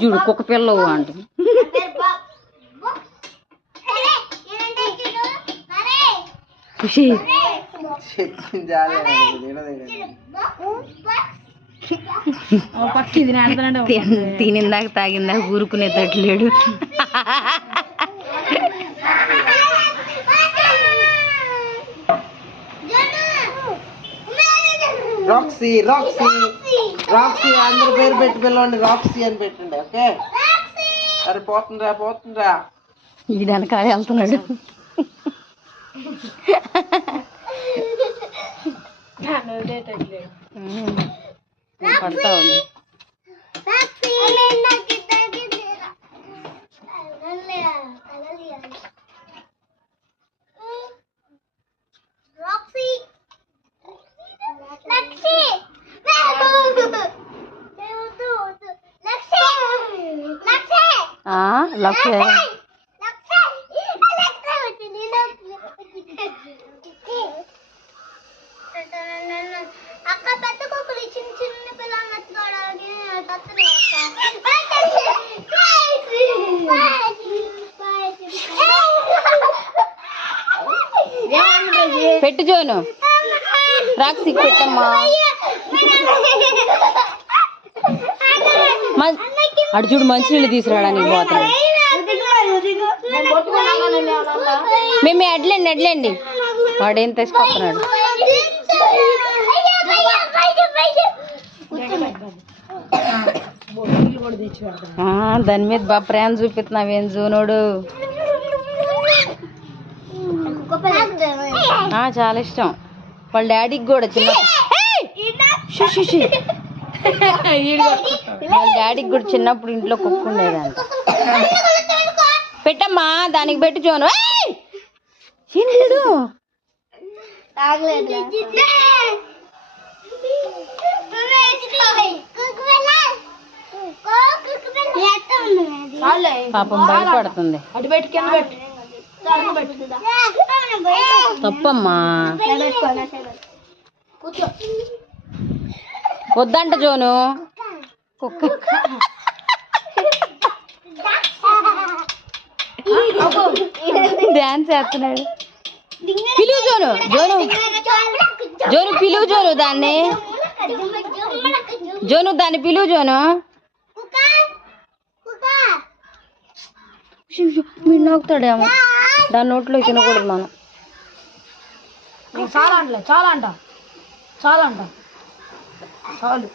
చూడు కుక్క పిల్లవు అంట ఖుషి తినిందాక తాగిందాక ఊరుకునేటట్లేడు. రాక్సీ రాక్సీ రాక్సీ అందరు పేరు పెట్టి పిలవండి. రాక్సీ అని పెట్టండి. ఓకే సరే పోతుండ్రా పోతుండ్రా. ఈ వెనకాల వెళ్తున్నాడు. పడతా ఉంది. లక్ష అక్క పెద్ద కుక్కలు చిన్న చిన్న పిల్లల్ని పెట్టు జోను. రాక్సీ పెట్టమ్మా. అటు చూడు మంచినీళ్ళు తీసుకురావడానికి పోతున్నాడు. మేము ఎడ్లండి వాడేం తీసుకొస్తున్నాడు. దాని మీద బాగా ప్రేమ చూపిస్తున్నావేం జూనోడు. చాలా ఇష్టం వాళ్ళ డాడీకి కూడా చిన్న వాళ్ళ డాడీకి కూడా చిన్నప్పుడు ఇంట్లో కుక్క ఉండేదంట. పెట్టమ్మా దానికి పెట్టు చూను. ఏం లేదు పాపం భయపడుతుంది. తప్పమ్మా వద్దంట జోను. కుక్క డాన్స్ చేస్తున్నాడు. పిలువు జోను. జోను జోను పిలువు జోను దాన్ని. జోను దాన్ని పిలువు జోను. మీరు నోకుతాడేమో. దాని నోట్లో తినకూడదు మనం. చాలా అంట చాలు.